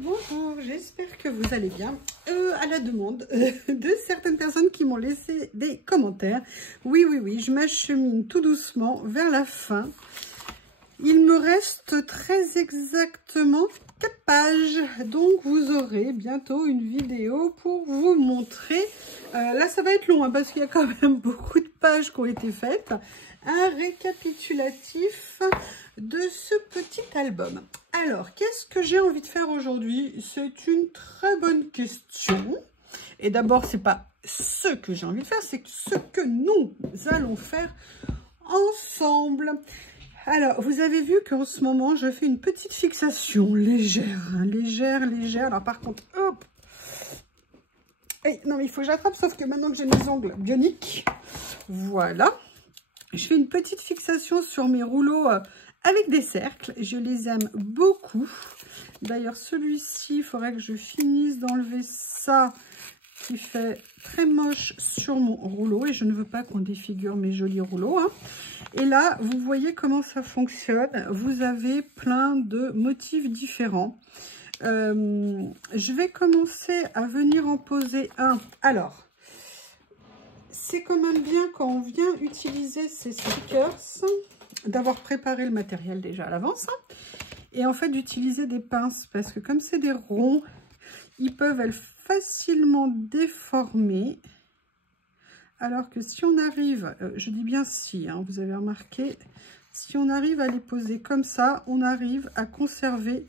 Bonjour, j'espère que vous allez bien. À la demande de certaines personnes qui m'ont laissé des commentaires. Oui, je m'achemine tout doucement vers la fin. Il me reste très exactement 4 pages. Donc, vous aurez bientôt une vidéo pour vous montrer. Là, ça va être long parce qu'il y a quand même beaucoup de pages qui ont été faites. Un récapitulatif de ce petit album. Alors, qu'est-ce que j'ai envie de faire aujourd'hui? C'est une très bonne question. Et d'abord, c'est pas ce que j'ai envie de faire, c'est ce que nous allons faire ensemble. Alors, vous avez vu qu'en ce moment, je fais une petite fixation légère, hein, légère. Alors, par contre, hop. Et, non, mais il faut que j'attrape, sauf que maintenant que j'ai mes ongles bioniques, voilà. Je fais une petite fixation sur mes rouleaux avec des cercles. Je les aime beaucoup. D'ailleurs, celui-ci, il faudrait que je finisse d'enlever ça qui fait très moche sur mon rouleau. Et je ne veux pas qu'on défigure mes jolis rouleaux. Hein. Et là, vous voyez comment ça fonctionne. Vous avez plein de motifs différents. Je vais commencer à venir en poser un. Alors, c'est quand même bien quand on vient utiliser ces stickers, d'avoir préparé le matériel déjà à l'avance. Et en fait, d'utiliser des pinces. Parce que comme c'est des ronds, ils peuvent être facilement déformés. Alors que si on arrive, je dis bien si, hein, vous avez remarqué, si on arrive à les poser comme ça, on arrive à conserver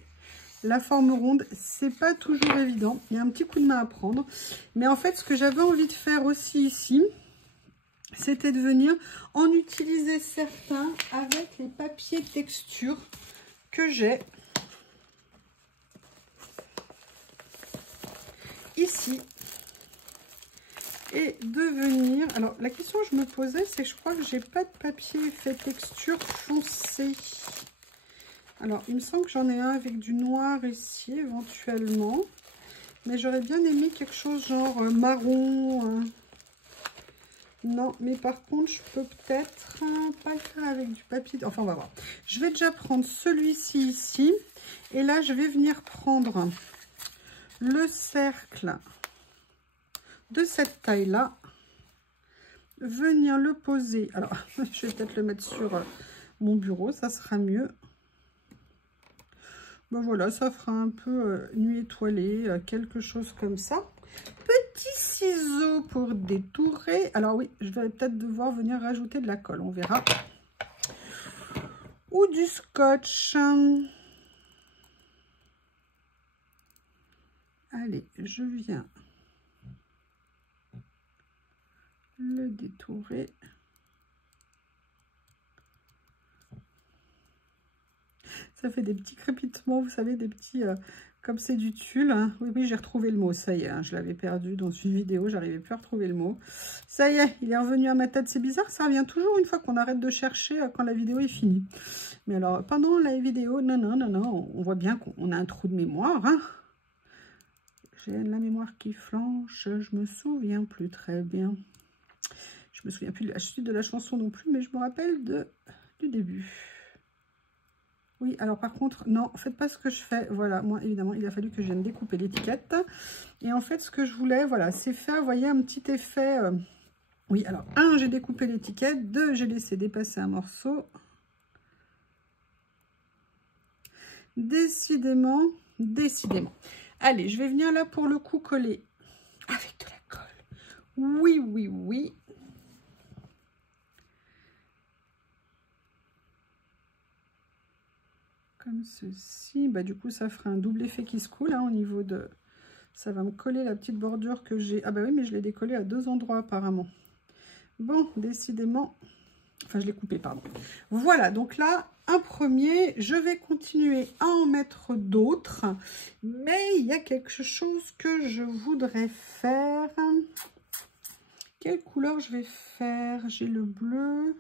la forme ronde. C'est pas toujours évident, il y a un petit coup de main à prendre. Mais en fait, ce que j'avais envie de faire aussi ici, c'était de venir en utiliser certains avec les papiers texture que j'ai ici. Et de venir... Alors, la question que je me posais, c'est que je crois que j'ai pas de papier effet texture foncé. Alors, il me semble que j'en ai un avec du noir ici, éventuellement. Mais j'aurais bien aimé quelque chose genre marron. Hein. Non, mais par contre, je peux peut-être pas le faire avec du papier. Enfin, on va voir. Je vais déjà prendre celui-ci ici. Et là, je vais venir prendre le cercle de cette taille-là. Venir le poser. Alors, je vais peut-être le mettre sur mon bureau. Ça sera mieux. Ben voilà, ça fera un peu nuit étoilée, quelque chose comme ça. Petit ciseau pour détourer. Alors oui, je vais peut-être devoir venir rajouter de la colle, on verra. Ou du scotch. Allez, je viens le détourer. Ça fait des petits crépitements, vous savez, des petits... comme c'est du tulle. Hein. Oui, j'ai retrouvé le mot. Ça y est, hein, je l'avais perdu dans une vidéo. J'arrivais plus à retrouver le mot. Ça y est, il est revenu à ma tête. C'est bizarre, ça revient toujours une fois qu'on arrête de chercher quand la vidéo est finie. Mais alors, pendant la vidéo, non, on voit bien qu'on a un trou de mémoire. Hein. J'ai la mémoire qui flanche. Je me souviens plus très bien. Je me souviens plus de la suite de la chanson non plus, mais je me rappelle du début. Oui, alors par contre, non, faites pas ce que je fais. Voilà, moi, évidemment, il a fallu que je vienne découper l'étiquette. Et en fait, ce que je voulais, voilà, c'est faire, vous voyez, un petit effet... Oui, alors, 1, j'ai découpé l'étiquette. 2, j'ai laissé dépasser un morceau. Décidément. Allez, je vais venir là, pour le coup, coller avec de la colle. Oui. Comme ceci, bah du coup ça fera un double effet qui se coule hein, au niveau de... Ça va me coller la petite bordure que j'ai... Ah bah oui, mais je l'ai décollée à 2 endroits apparemment. Bon, décidément... Enfin, je l'ai coupé, pardon. Voilà, donc là, un premier. Je vais continuer à en mettre d'autres. Mais il y a quelque chose que je voudrais faire. Quelle couleur je vais faire? J'ai le bleu.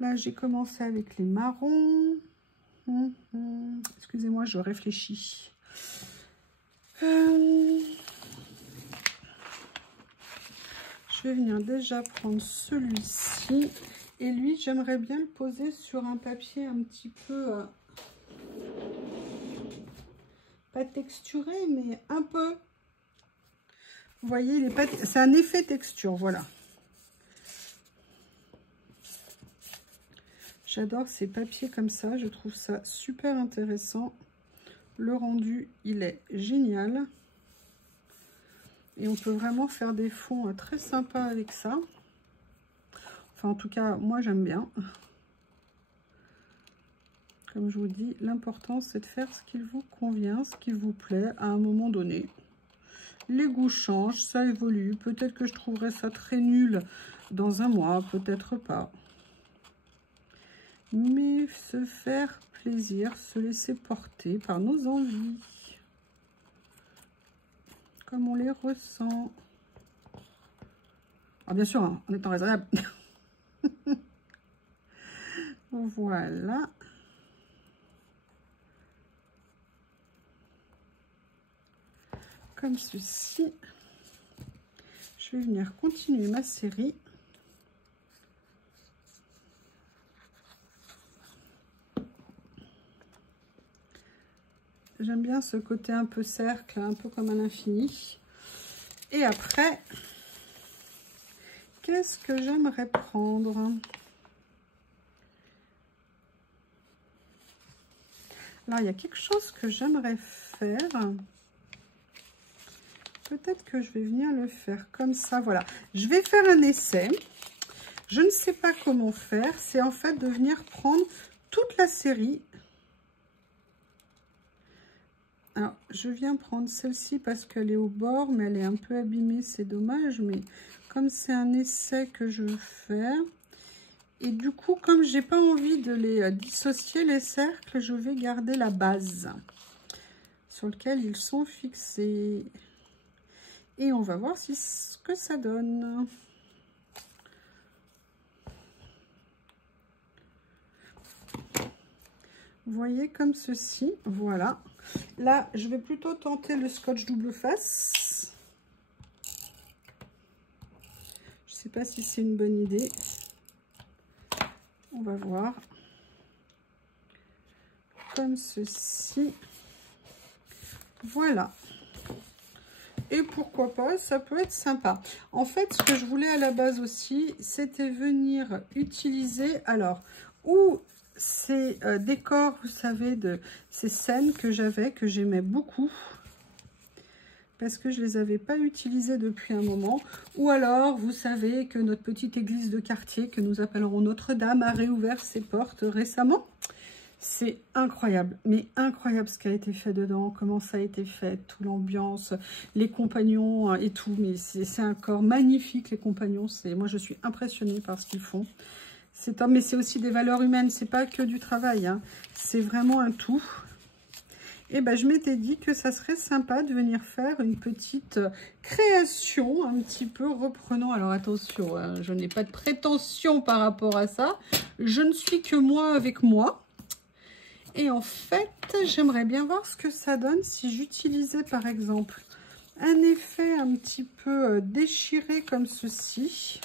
Là, j'ai commencé avec les marrons. Excusez-moi, je réfléchis. Je vais venir déjà prendre celui-ci. Et lui, j'aimerais bien le poser sur un papier un petit peu... pas pas texturé, mais un peu. Vous voyez, il est pas... c'est un effet texture, voilà. J'adore ces papiers comme ça, je trouve ça super intéressant. Le rendu, il est génial. Et on peut vraiment faire des fonds très sympas avec ça. Enfin, en tout cas, moi, j'aime bien. Comme je vous dis, l'important, c'est de faire ce qu'il vous convient, ce qui vous plaît à un moment donné. Les goûts changent, ça évolue. Peut-être que je trouverai ça très nul dans un mois, peut-être pas. Mais se faire plaisir, se laisser porter par nos envies, comme on les ressent. Alors bien sûr, hein, en étant raisonnable. Voilà. Comme ceci. Je vais venir continuer ma série. J'aime bien ce côté un peu cercle, un peu comme à l'infini. Et après, qu'est-ce que j'aimerais prendre? Là, il y a quelque chose que j'aimerais faire. Peut-être que je vais venir le faire comme ça. Voilà, je vais faire un essai. Je ne sais pas comment faire. C'est en fait de venir prendre toute la série. Alors, je viens prendre celle-ci parce qu'elle est au bord, mais elle est un peu abîmée. C'est dommage, mais comme c'est un essai que je veux faire... Et du coup, comme j'ai pas envie de les dissocier, les cercles, je vais garder la base sur lequel ils sont fixés. Et on va voir ce que ça donne. Vous voyez, comme ceci, voilà. Là, je vais plutôt tenter le scotch double face. Je sais pas si c'est une bonne idée. On va voir. Comme ceci. Voilà. Et pourquoi pas, ça peut être sympa. En fait, ce que je voulais à la base aussi, c'était venir utiliser, alors, ou ces décors, vous savez, de ces scènes que j'avais, que j'aimais beaucoup, parce que je les avais pas utilisées depuis un moment. Ou alors, vous savez que notre petite église de quartier, que nous appellerons Notre-Dame, a réouvert ses portes récemment. C'est incroyable, mais incroyable ce qui a été fait dedans, comment ça a été fait, toute l'ambiance, les compagnons et tout. Mais c'est un corps magnifique, les compagnons. Moi, je suis impressionnée par ce qu'ils font. Mais c'est aussi des valeurs humaines, c'est pas que du travail, hein. C'est vraiment un tout. Et ben, je m'étais dit que ça serait sympa de venir faire une petite création, un petit peu reprenant. Alors attention, hein, je n'ai pas de prétention par rapport à ça. Je ne suis que moi avec moi. Et en fait, j'aimerais bien voir ce que ça donne si j'utilisais par exemple un effet un petit peu déchiré comme ceci.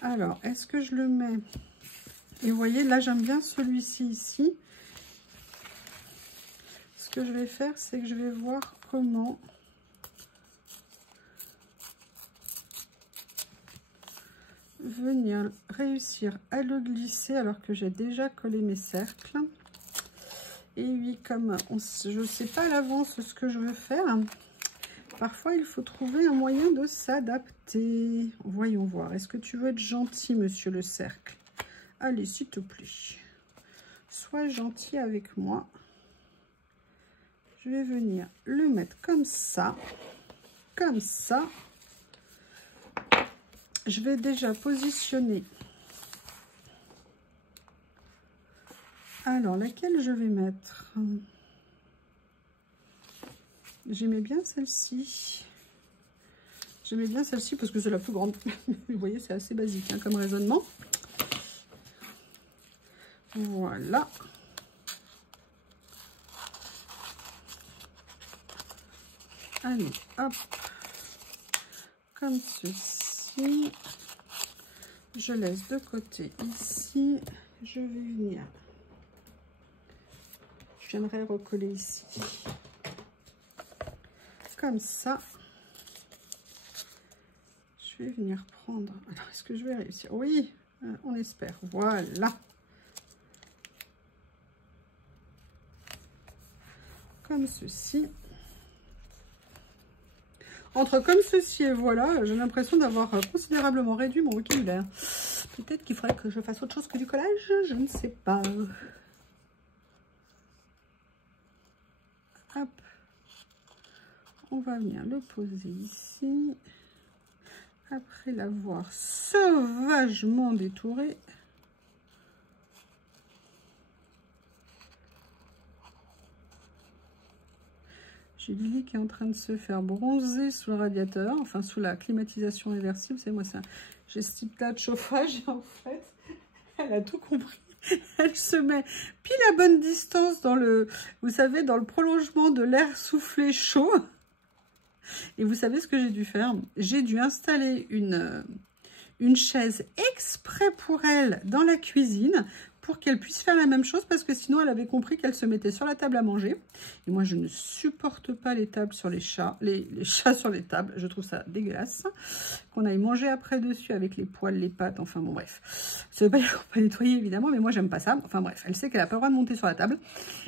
Alors, est-ce que je le mets? Et vous voyez, là, j'aime bien celui-ci ici. Ce que je vais faire, c'est que je vais voir comment... venir réussir à le glisser alors que j'ai déjà collé mes cercles. Et oui, comme je ne sais pas à l'avance ce que je veux faire, parfois il faut trouver un moyen de s'adapter. Voyons voir. Est-ce que tu veux être gentil, monsieur le cercle? Allez, s'il te plaît. Sois gentil avec moi. Je vais venir le mettre comme ça. Comme ça. Je vais déjà positionner. Alors, laquelle je vais mettre? J'aimais bien celle-ci. J'aimais bien celle-ci parce que c'est la plus grande. Vous voyez, c'est assez basique hein, comme raisonnement. Voilà. Allez, hop. Comme ceci. Je laisse de côté ici. Je vais venir je viendrai recoller ici. Comme ça. Je vais venir prendre... Alors, est-ce que je vais réussir? Oui, on espère. Voilà. Comme ceci. Entre comme ceci et voilà, j'ai l'impression d'avoir considérablement réduit mon vocabulaire. Peut-être qu'il faudrait que je fasse autre chose que du collage, je ne sais pas. Hop. On va venir le poser ici. Après l'avoir sauvagement détouré. J'ai Lily qui est en train de se faire bronzer sous le radiateur, enfin sous la climatisation réversible. C'est moi, j'ai ce type-là de chauffage et en fait, elle a tout compris. Elle se met pile à bonne distance dans le, vous savez, dans le prolongement de l'air soufflé chaud. Et vous savez ce que j'ai dû faire? J'ai dû installer une chaise exprès pour elle dans la cuisine pour qu'elle puisse faire la même chose parce que sinon elle avait compris qu'elle se mettait sur la table à manger. Et moi je ne supporte pas les tables sur les chats, les chats sur les tables, je trouve ça dégueulasse. Qu'on aille manger après dessus avec les poils, les pattes, enfin bon bref. Ça veut pas dire qu'on peut nettoyer évidemment, mais moi j'aime pas ça. Enfin bref, elle sait qu'elle n'a pas le droit de monter sur la table.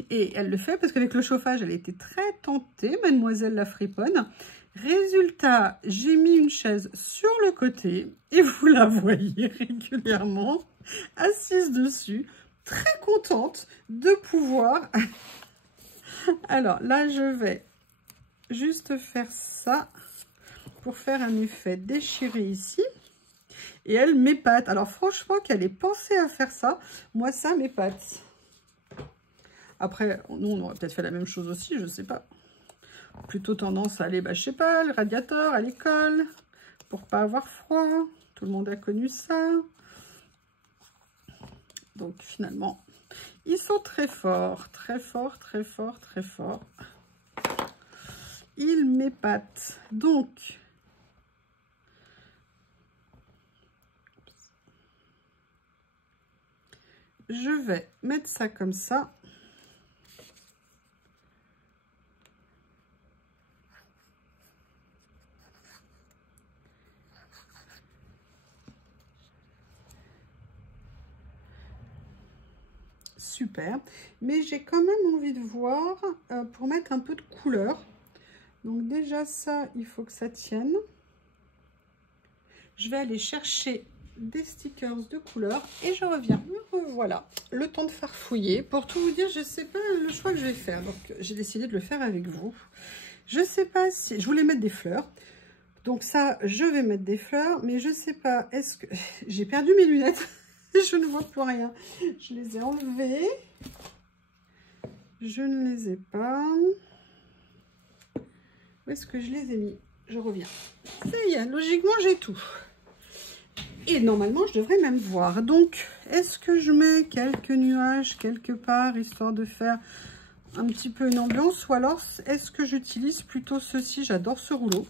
Et elle le fait parce qu'avec le chauffage, elle était très tentée, mademoiselle la friponne. Résultat, j'ai mis une chaise sur le côté et vous la voyez régulièrement assise dessus, très contente de pouvoir. Alors là, je vais juste faire ça pour faire un effet déchiré ici. Et elle m'épate. Alors franchement, qu'elle ait pensé à faire ça, moi ça m'épate. Après, nous on aurait peut-être fait la même chose aussi, je sais pas. Plutôt tendance à aller, bah, je sais pas, le radiateur à l'école, pour pas avoir froid. Tout le monde a connu ça. Donc finalement, ils sont très forts, très forts, très forts, très forts. Ils m'épatent. Donc, je vais mettre ça comme ça. Super, mais j'ai quand même envie de voir pour mettre un peu de couleur. Donc déjà ça, il faut que ça tienne. Je vais aller chercher des stickers de couleur et je reviens. Voilà, le temps de farfouiller. Pour tout vous dire, je ne sais pas le choix que je vais faire. Donc j'ai décidé de le faire avec vous. Je ne sais pas si... Je voulais mettre des fleurs. Donc ça, je vais mettre des fleurs. Mais je ne sais pas, est-ce que... J'ai perdu mes lunettes. Je ne vois plus rien. Je les ai enlevées. Je ne les ai pas. Où est-ce que je les ai mis? Je reviens. Ça y est, logiquement, j'ai tout. Et normalement, je devrais même voir. Donc, est-ce que je mets quelques nuages quelque part, histoire de faire un petit peu une ambiance? Ou alors, est-ce que j'utilise plutôt ceci? J'adore ce rouleau.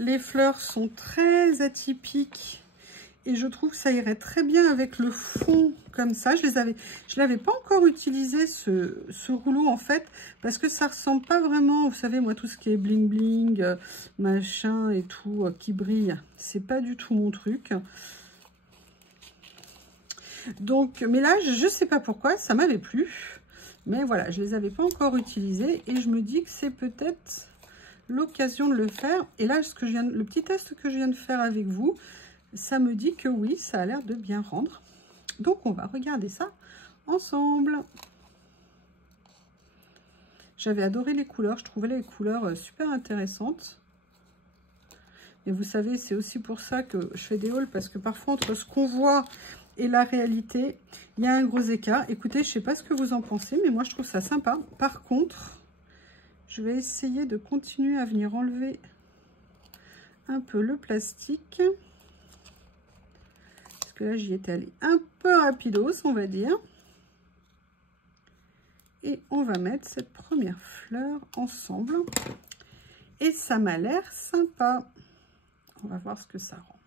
Les fleurs sont très atypiques. Et je trouve que ça irait très bien avec le fond comme ça. Je l'avais pas encore utilisé ce rouleau en fait. Parce que ça ressemble pas vraiment, vous savez moi tout ce qui est bling bling, machin et tout qui brille. C'est pas du tout mon truc. Donc, mais là je sais pas pourquoi, ça m'avait plu. Mais voilà, je les avais pas encore utilisés. Et je me dis que c'est peut-être l'occasion de le faire. Et là, le petit test que je viens de faire avec vous, ça me dit que oui, ça a l'air de bien rendre. Donc, on va regarder ça ensemble. J'avais adoré les couleurs. Je trouvais les couleurs super intéressantes. Et vous savez, c'est aussi pour ça que je fais des hauls. Parce que parfois, entre ce qu'on voit et la réalité, il y a un gros écart. Écoutez, je ne sais pas ce que vous en pensez, mais moi, je trouve ça sympa. Par contre, je vais essayer de continuer à venir enlever un peu le plastique. Que là j'y étais allée un peu rapidos on va dire, et on va mettre cette première fleur ensemble et ça m'a l'air sympa. On va voir ce que ça rend.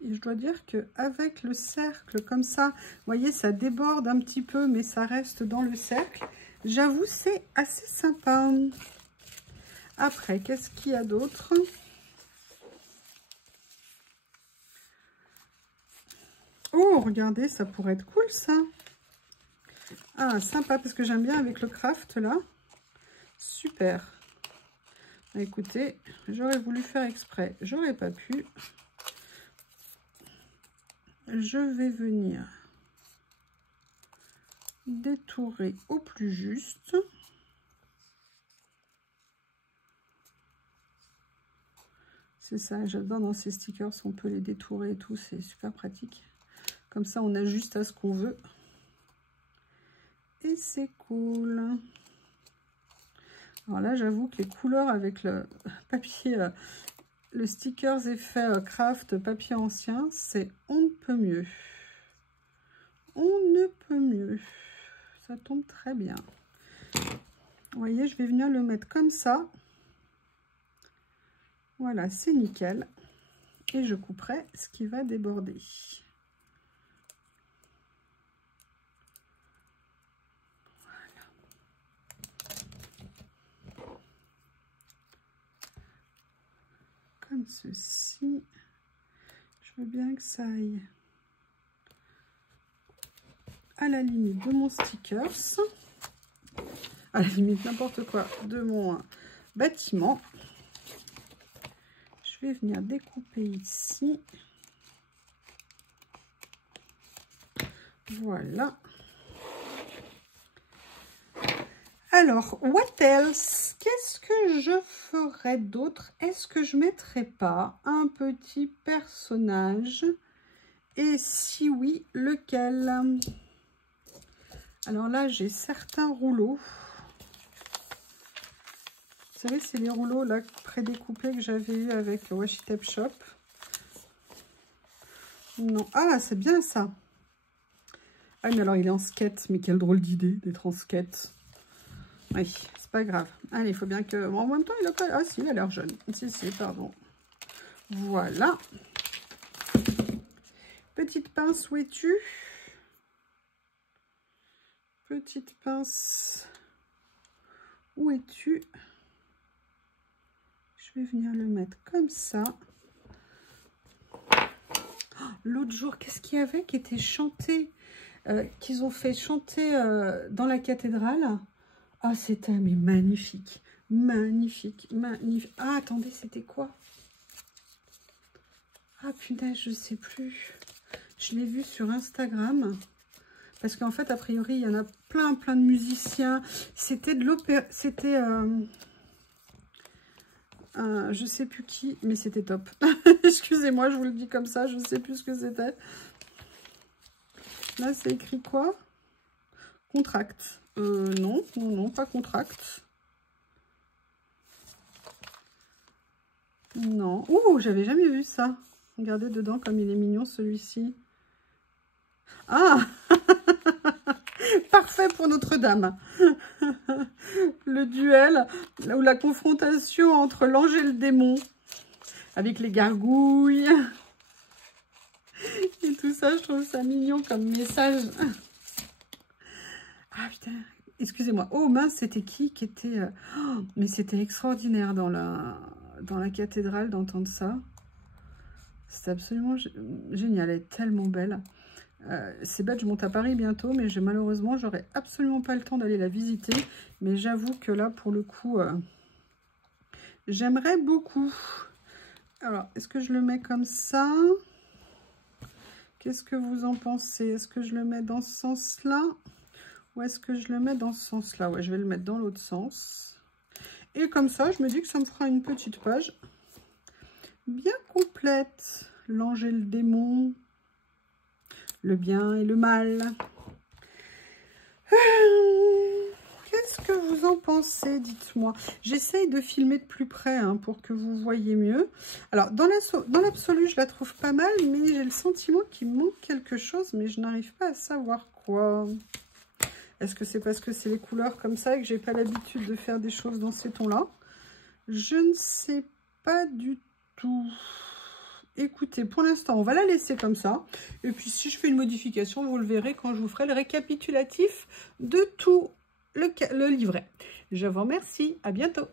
Et je dois dire qu'avec le cercle comme ça, vous voyez, ça déborde un petit peu, mais ça reste dans le cercle. J'avoue, c'est assez sympa. Après, qu'est-ce qu'il y a d'autre? Oh, regardez, ça pourrait être cool, ça. Ah, sympa, parce que j'aime bien avec le craft, là. Super. Écoutez, j'aurais voulu faire exprès. J'aurais pas pu. Je vais venir détourer au plus juste. C'est ça, j'adore dans ces stickers, on peut les détourer et tout, c'est super pratique. Comme ça, on ajuste à ce qu'on veut. Et c'est cool. Alors là, j'avoue que les couleurs avec le papier, le stickers effet craft papier ancien, c'est on ne peut mieux. On ne peut mieux. Ça tombe très bien. Vous voyez, je vais venir le mettre comme ça. Voilà, c'est nickel. Et je couperai ce qui va déborder. Voilà. Comme ceci. Je veux bien que ça aille à la limite de mon stickers. À la limite n'importe quoi de mon bâtiment. Je vais venir découper ici. Voilà. Alors, what else? Qu'est-ce que je ferais d'autre? Est-ce que je mettrais pas un petit personnage? Et si oui, lequel? Alors là, j'ai certains rouleaux. Vous savez, c'est les rouleaux là prédécoupés que j'avais eu avec Washi Tape Shop. Non, ah, c'est bien ça. Ah, mais alors il est en skate. Mais quelle drôle d'idée d'être en skate. Oui, c'est pas grave. Allez, il faut bien que... Bon, en même temps, il a pas... Ah si, il a l'air jeune. Si, pardon. Voilà. Petite pince, où es-tu? Petite pince, où es-tu? Je vais venir le mettre comme ça. Oh, l'autre jour, qu'est-ce qu'il y avait qui était chanté, qu'ils ont fait chanter dans la cathédrale? Ah, c'était mais magnifique, magnifique, magnifique. Ah, attendez, c'était quoi? Ah, punaise, je sais plus. Je l'ai vu sur Instagram. Parce qu'en fait, a priori, il y en a plein de musiciens. C'était de l'opéra. C'était... je sais plus qui, mais c'était top. Excusez-moi, je vous le dis comme ça, je sais plus ce que c'était. Là, c'est écrit quoi? Contract. Non, pas contract. Non. Ouh, j'avais jamais vu ça. Regardez dedans comme il est mignon, celui-ci. Ah parfait pour Notre-Dame. Le duel ou la confrontation entre l'ange et le démon. Avec les gargouilles. Et tout ça, je trouve ça mignon comme message. Ah putain, excusez-moi. Oh mince, c'était qui était... Oh, mais c'était extraordinaire dans la cathédrale d'entendre ça. C'était absolument génial, elle est tellement belle. C'est bête, je monte à Paris bientôt, mais malheureusement, j'aurai absolument pas le temps d'aller la visiter. Mais j'avoue que là, pour le coup, j'aimerais beaucoup. Alors, est-ce que je le mets comme ça? Qu'est-ce que vous en pensez? Est-ce que je le mets dans ce sens-là? Ou est-ce que je le mets dans ce sens-là? Ouais, je vais le mettre dans l'autre sens. Et comme ça, je me dis que ça me fera une petite page bien complète. L'ange et le démon. Le bien et le mal. Qu'est-ce que vous en pensez? Dites-moi. J'essaye de filmer de plus près hein, pour que vous voyez mieux. Alors, dans l'absolu, je la trouve pas mal, mais j'ai le sentiment qu'il manque quelque chose, mais je n'arrive pas à savoir quoi. Est-ce que c'est parce que c'est les couleurs comme ça et que j'ai pas l'habitude de faire des choses dans ces tons-là? Je ne sais pas du tout. écoutez, pour l'instant, on va la laisser comme ça. Et puis, si je fais une modification, vous le verrez quand je vous ferai le récapitulatif de tout le livret. Je vous remercie. À bientôt.